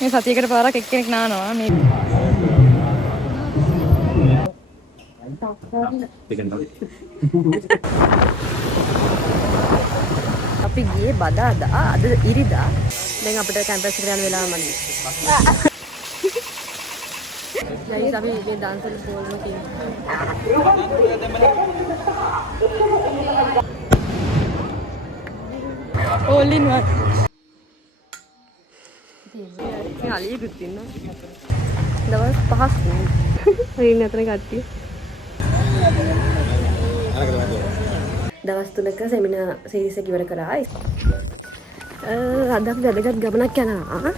මේ සතියකට පාරක් එක්කෙනෙක් නානවා මේ අපි ගියේ බදාදා අද ඉරිදා දැන් අපිට කැම්පස් එකට යන වෙලාව මදි. ගයිස් අපි මේ ඩාන්සර් බෝල් එකේ all in one. මේ අලියෙකුත් ඉන්නවා. දවස් 5ක් වෙන අතර ගත්තිය. දවස් 3ක සෙමිනාර් සීරීස් එක ඉවර කරා. අද අපි වැදගත් ගමනක් යනවා.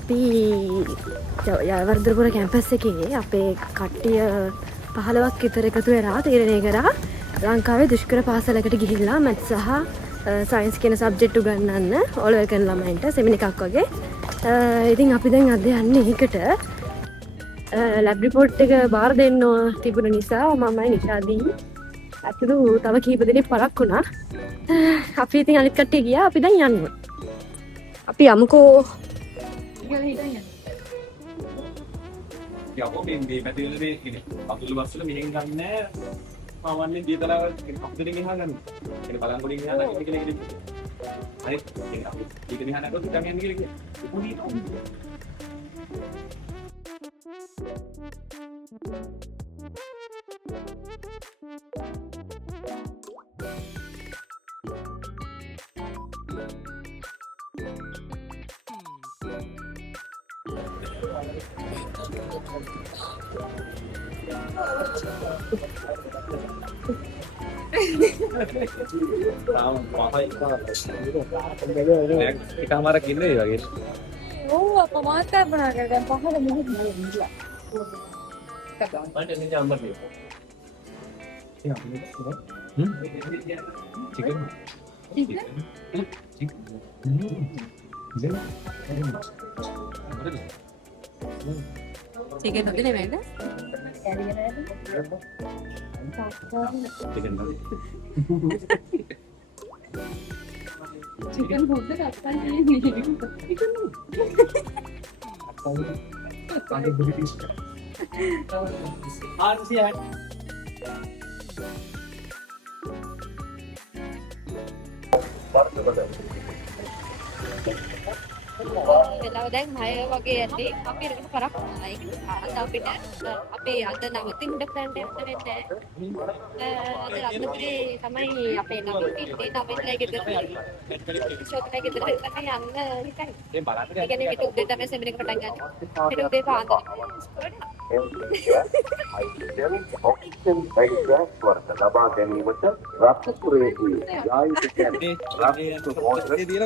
අපි ජයවර්ධනපුර කැම්පස් එකේ අපේ කට්ටිය 15ක් විතර එකතු වෙලා තීරණය කරා ලංකාවේ දුෂ්කර පාසලකට ගිහිල්ලා මැත් සහ සයින්ස් කියන සබ්ජෙක්ට් උගන්වන්න ඕලෙවල් කරන ළමයින්ට සෙමිනාර් එකක් වගේ. ඉතින් අපි දැන් අද යන්නේ ඒකට. ලැබ් රිපෝට් එක බාර දෙන්න තිබුණ නිසා මමයි නිෂාදී අතුරු තව කීප දෙනෙක් පරක් වුණා. අපි ඉතින් අනිත් කට්ටිය ගියා. අපි දැන් යනවා. අපි යමුකෝ. යකෝ මේ පැතිවලදී ඉන්නේ. අතුරු බස්සල මෙහෙන් ගන්නෑ. මාවන්නේ දීතලාව අපිට ගිහා ගන්න. ඒක බලංගොඩින් ගියා නම් කියලා කියලා. හරි. ඒක අපි ඊට මෙහා නැගොත් ඉතින් යන්නේ කියලා කිව්වා. Kita marah gini ya guys. Oh, apa mata pernah kan pahal mulut gila. Ada ni jambar dia. Ya, chicken. Chicken hote ne mega? Chicken. Chicken hote ka appan nahi. Pakai British. Harus ya. වෙලාව දැන් 6 වගේ යද්දී අපි එකට පරක් වුණා. ඒක නිසා අද අපිට අපි අද නවතින්න ප්ලෑන් එකක් වෙන්නේ නැහැ. අද රත්නපුරේ තමයි අපේ නම ඉන්නේ. නමින්ලා ගෙදර. ෂොප්ලා ගෙදර තමයි යන්න හිතන්නේ. ඒ බලන්න ඒ කියන්නේ හෙට උදේ තමයි සෙමිනාර් එක පටන් ගන්න. හෙට උදේ පාන්දර. ඔක්සිජන් බයිග්‍රෑස් වර්ග ලබා ගැනීමට රත්නපුරේදී යායුතු කැමේ රත්නපුර මොහොතේ දින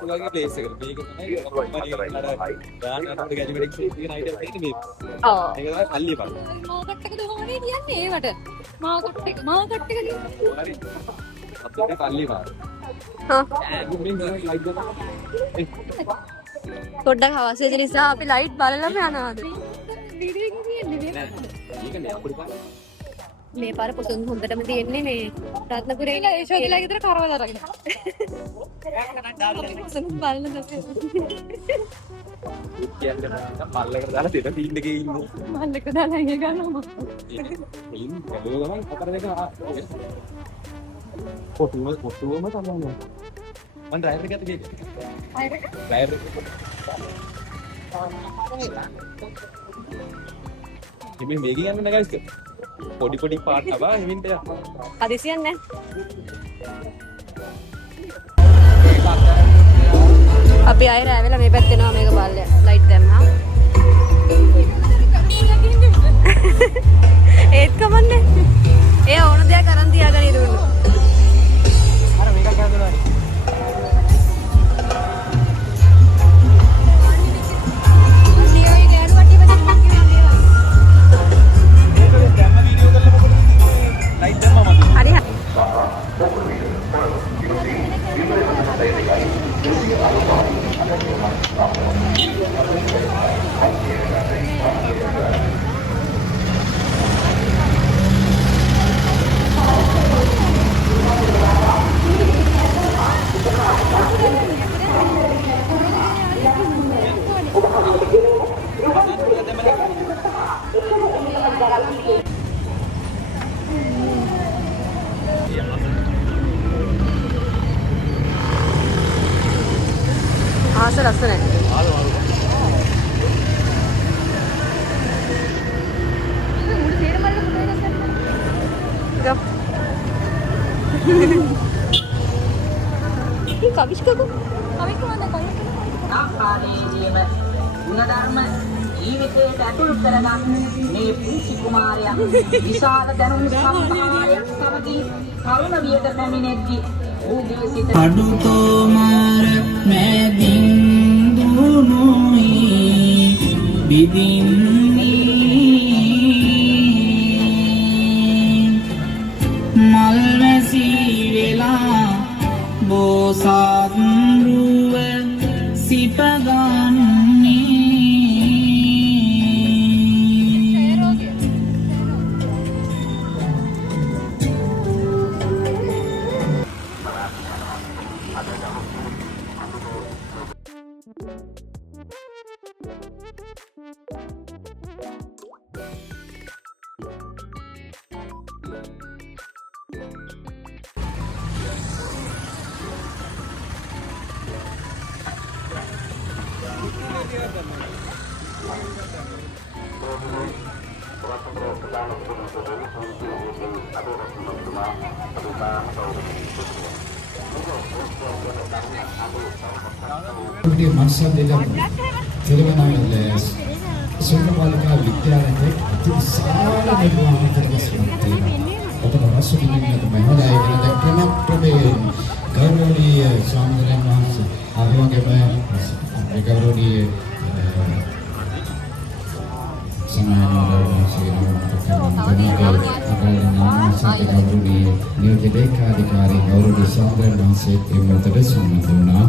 පුළාගේ ප්ලේස් එකට මේක තමයි ගාන අපේ ගැජමැටික්ස් තියෙන අයිටම් එක නේ. ඔව්. ඒක තමයි අල්ලිය බලන්න. මාකට් එක දුවන්නේ කියන්නේ ඒවට. මාකට් එක කියන්නේ. හරි. අපිට අල්ලිය බලන්න. හා. මින් ලයිට් ගන්න. පොඩ්ඩක් අවශ්‍ය නිසා අපි ලයිට් බලලම යනවාද? ඒක නෑ අපිට බලන්න. මේ පාර පොසොන් හොඳටම තියෙන්නේ මේ රත්නපුරේ ඉන්න ඒ ෂෝදලා ගෙදර කරවල අරගෙන. පොසොන් බලන්න තමයි. කියන්නේ මල්ලකට දාලා දෙන ටීම් එකේ ඉන්නේ. මල්ලක දාලා ඉන්නේ ගන්නවා. ටීම් ගලව ගමන් කතර දෙක කොටුවම තමයි. මම ඩ්‍රයිවර් එකට ගියේ. ඩ්‍රයිවර් හිමින් මේකෙන් යන්න නෑ ගයිස්. පොඩි පාට් අබා හිමින්ට යන්න. හදිසියක් නැහැ. අපි ආයෙ රැවෙලා මේ පැත්තේ යනවා මේක බලන්න. ලයිට් දැම්මා. ඒත් කමන්නේ. ඒ ඕන දෙයක් අරන් තියාගෙන ඉරුණු. අර මේක ගන්නවා. ආස ලස්සනයි. කවිස්කකෝ ආකාරයේදීම ගුණධර්ම ජීවිතයට ඇතුල් කරගත් මේ පුංචි කුමාරයා විශාල දැනුම් සම්භාරයක් සමගී තරුණ වියට පැමිණෙද්දී ඌගේ සිත අඩුතෝමාර මැදින් දුනුයි බිදින්නේ මල්වැසි වෙලා බෝසත් රුව සිපගන්නේ Kemudian masa dalam Telangana Sukarbalika Vidyalaya itu sangat memang terkesan. Untuk masuk ini dengan mahal dan kerana gaurani Swami Mas Arwah Gema gaurani Sanayana Sangat gaurani Niyodeka Adhikari gaurani Swami Mas Emma Tadasana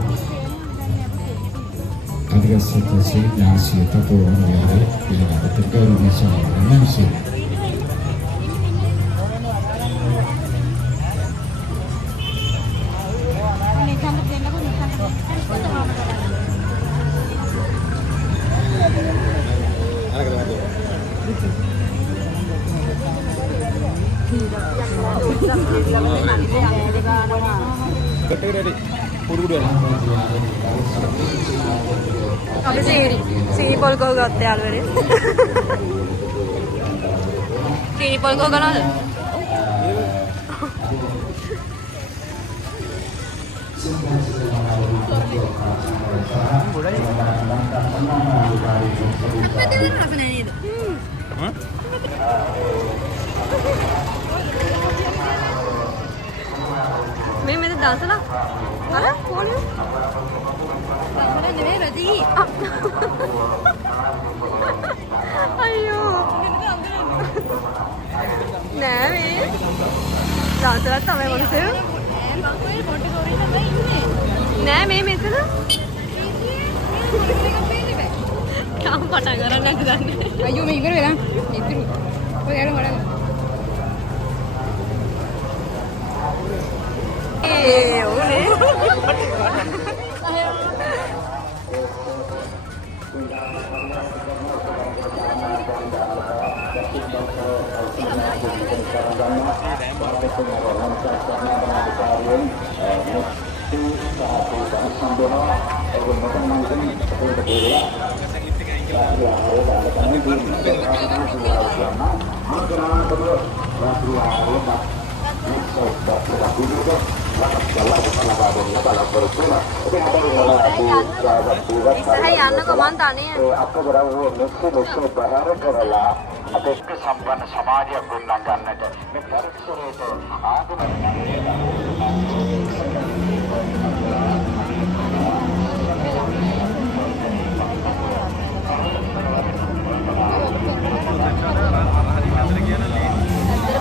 Adhika Sri Nasi Tapo Anware bila tergaurani Swami Mas අපි සීනි පොල් කෝ ගත්ත යාළුවනේ. සීනි පොල් කෝ ගනවද? මේ මෙතන දාසලා අර පොලිය දාසලා නෙවෙයි රදී අයියෝ නෑ මේ දාසලා තමයි මොකද නෑ මේ මෙතන තාම පටන් ගන්න නැද්ද දන්නේ අයියෝ මේ ඉවර වෙලා ඉතින් ඔය යන්න වඩා සම්පන්න සමාජයක් ගොඩනගා ගන්නට මේ පරිසරයට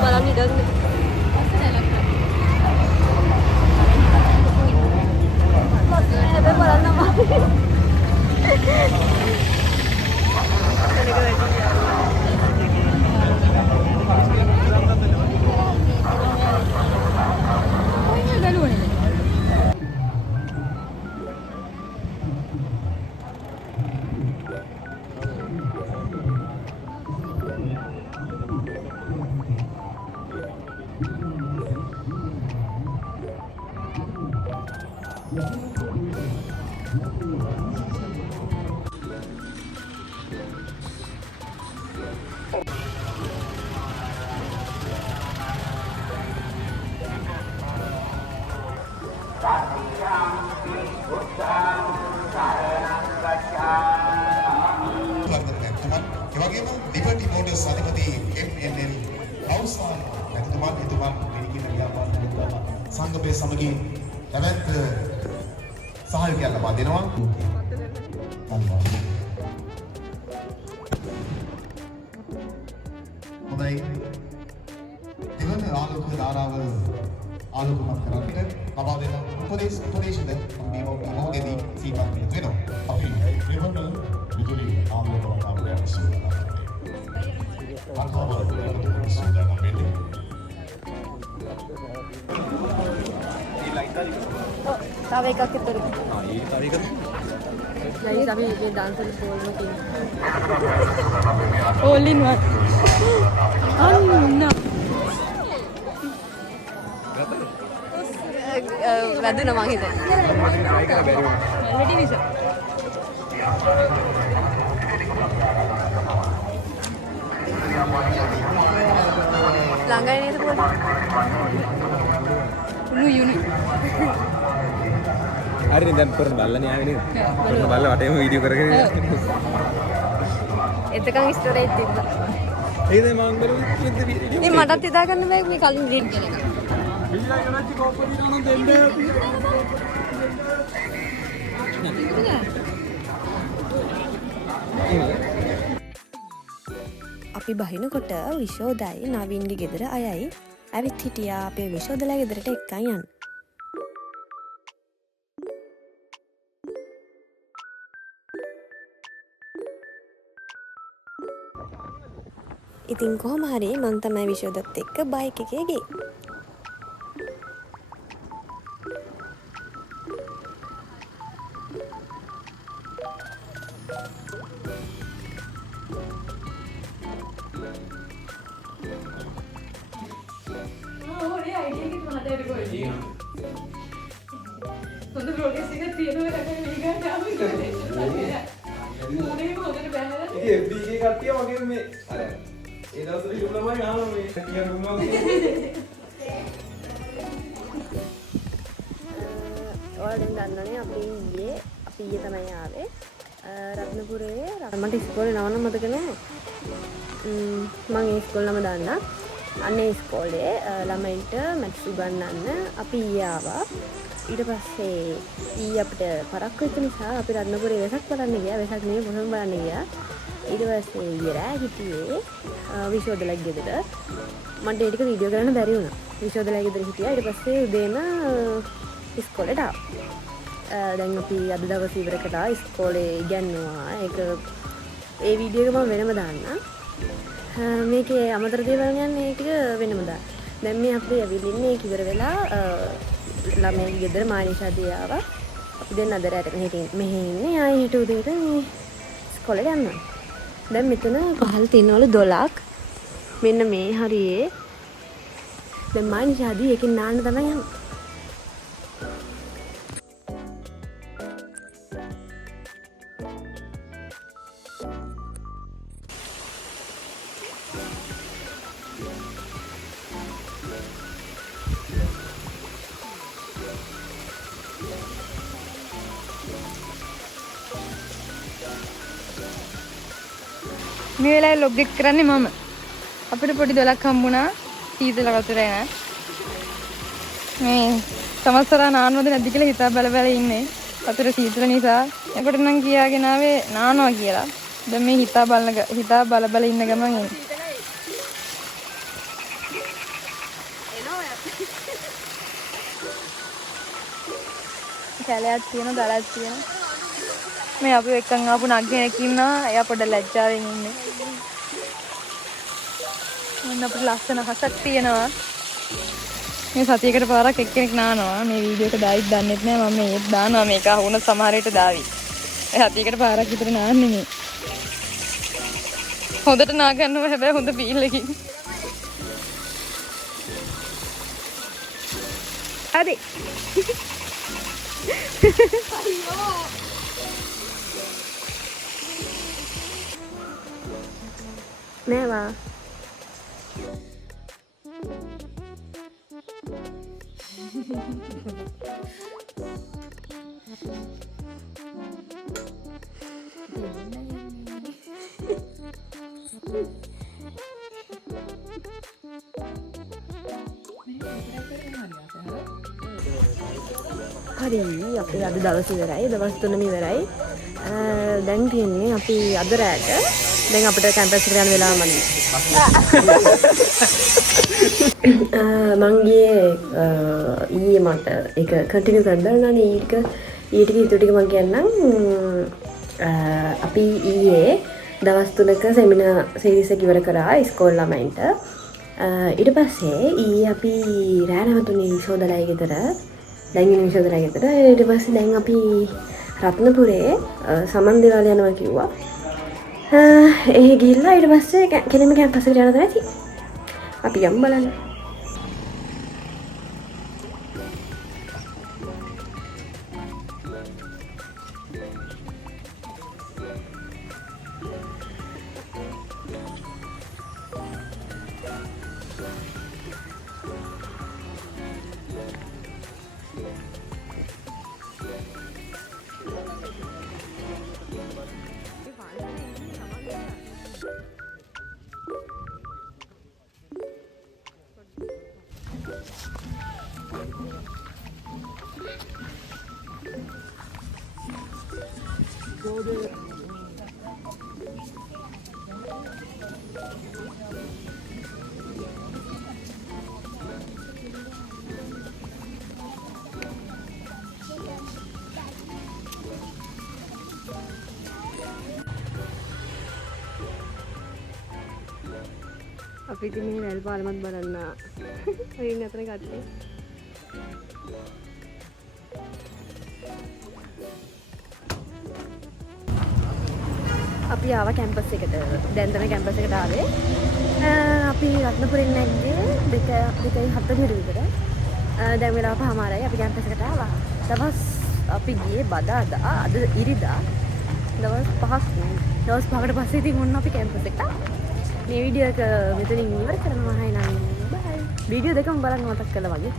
බලන්න ඉඩක් Yeah. Liberty Motors අධිපති MNL අවසන් එතුමන් මෙලිකින ව්‍යාපාර සංගමයේ සමගින් නැවත සහයෝගය ලබා දෙනවා. හොඳයි. එවන ආලෝක ධාරාව ආලෝකමත් කරන්නට ලබා දෙන උපදේශද මේ මොහොතේදී සීමා වෙනවා. අපි එවන විදුලි ආලෝක ධාරාවක් සූදානම් වෙන්නේ. තව එකක් විතර. ගයිස් අපි මේ ඩාන්සර් පොල්ම තියෙනවා. all in one. අන්න. වැදුනා මං හිතේ. වැඩි නිසා. ළඟයි නේද පොඩි? උණු හරි දැන් පොරන් බල්ලනේ ආවේ නේද? පොරන් බල්ල වටේම වීඩියෝ කරගෙන එතකන් ස්ටෝරේජ් තිබ්බා. ඒකද මම බලුවේ වීඩියෝ. මේ මටත් හිතා ගන්න බෑ මේ කලින් ඩීල් කරලා. බිල්ලා යනච්චි කෝප්ප දිනන දෙන්න. අපි බහිනකොට විශෝදයි නවීන්ගේ ගෙදර අයයි ඇවිත් හිටියා අපේ විශෝදලා ගෙදරට එක්කන් යන්න. ඉතින් කොහොම හරි මං තමයි විශෝදත් එක්ක බයික් එකේ ගියේ. FB කට්ටිය වගේ මේ අර ඒ දවස්වල යුම් ළමයි ආවා මේ කියන දුන්නා. ඔයාලෙන් දන්නවනේ අපි ඊයේ තමයි ආවේ රත්නපුරේ මට ඉස්කෝලේ නම මතක නැහැ. මම ඒ ඉස්කෝලේ නම දන්නා. අන්නේ ඉස්කෝලේ ළමයින්ට මැත්ස් උගන්වන්න අපි ඊයේ ආවා. ඊට පස්සේ ඊයේ අපිට පරක්කු වෙච්ච නිසා අපි රත්නපුරේ වෙසක් බලන්න ගියා. වෙසක් නෙවෙයි පොසොන් බලන්න ගියා. ඊට පස්සේ ඊයේ රෑ හිටියේ විශෝදලගේ ගෙදර. මට ඒ ටික වීඩියෝ කරන්න බැරි වුණා. විශෝදලගේ ගෙදර හිටියා. ඊට පස්සේ උදේම ඉස්කෝලේට ආවා. දැන් අපි අද දවස් ඉවර කළා ඉස්කෝලේ ඉගෙනනවා. ඒක ඒ වීඩියෝ එක මම වෙනම දාන්නම්. මේකේ අමතර දේවල් යන්නේ ඒක වෙනම දාන්න. දැන් මේ අපි ඇවිල්ලා ඒක ඉවර වෙලා ළමයි ගෙදර මානිෂාදී ආවා. අපි දැන් අද රැට මෙහෙ ඉන්නේ. ආයෙ හිට උදේට මේ ඉස්කෝලේට යනවා. දැන් මෙතන පහළ තියෙනවලු 12ක්. මෙන්න මේ හරියේ. දැන් මානිෂාදී එකෙන් නාන්න තමයි යන්නේ. මේ වෙලාවේ ලොග් එක කරන්නේ මම. අපිට පොඩි 12ක් හම්බුණා සීතල වතුර එන. මේ සමස්තර නානවද නැද්ද කියලා හිතා බල ඉන්නේ. වතුර සීතල නිසා. එකට නම් කියාගෙන ආවේ නානවා කියලා. දැන් මේ හිතා බල ඉන්න ගමන් එන්නේ. කැලයක් තියෙන ගලක් තියෙන. මේ අපි එක්කන් ආපු නග්ගෙනෙක් ඉන්නවා. එයා පොඩ ලැජ්ජාවෙන් ඉන්නේ. මොන අපිට ලස්සන හසක් තියෙනවා. මේ සතියකට පාරක් එක්කෙනෙක් නානවා. මේ වීඩියෝ එක දායිත් දන්නෙත් නෑ. මම මේත් දානවා. මේක අහුන සමහර විට දාවි. ඒ සතියකට පාරක් විතර නාන්නේ මේ. හොඳට නා ගන්නවා හැබැයි හොඳ ෆීල් එකකින්. හරි. අයියෝ. මේවා හරි අපි අද දවස් ඉවරයි. දවස් 3ම ඉවරයි. දැන් තියෙන්නේ අපි අද රැට දැන් අපිට කැම්පස් එකට යන වෙලාව මදි. මං ගියේ ඊයේ මට ඒක කන්ටිනියු කරන්න බැරුණානේ. ඊට ටික මං කියන්නම්. අපි ඊයේ දවස් 3ක සෙමිනාර් සීරීස් එක ඉවර කරා ඉස්කෝල ළමයින්ට. ඊට පස්සේ ඊයේ අපි රෑ නැවතුනේ විශ්වවිද්‍යාලයේ ගෙදර. දැන් ඉන්නේ විශ්වවිද්‍යාලයේ ගෙදර. ඊට පස්සේ දැන් අපි රත්නපුරේ සමන් දේවාලය යනවා කිව්වා. ඒ ගිහිල්ලා ඊට පස්සේ කෙලින්ම කැම්පස් එකට යනවා තමයි. අපි යමු බලන්න. අපි ඉතින් මේ වැල් පාලමත් බලන්න හරින් අතන කට්ටිය. අපි ආවා කැම්පස් එකට. දැන් තමයි කැම්පස් එකට ආවේ. අපි රත්නපුරෙන් නැග්ගේ 2:40 විතර. දැන් වෙලාව 5:00යි. අපි කැම්පස් එකට ආවා. දවස් අපි ගියේ බදාදා අද ඉරිදා. දවස් 5ක්. දවස් 5කට පස්සේ ඉතින් ඔන්න අපි කැම්පස් එකට ආවා. මේ වීඩියෝ එක මෙතනින් ඉවර කරනවා. හයි නම් බයි. වීඩියෝ දෙකම බලන්න මතක් කළා වගේ.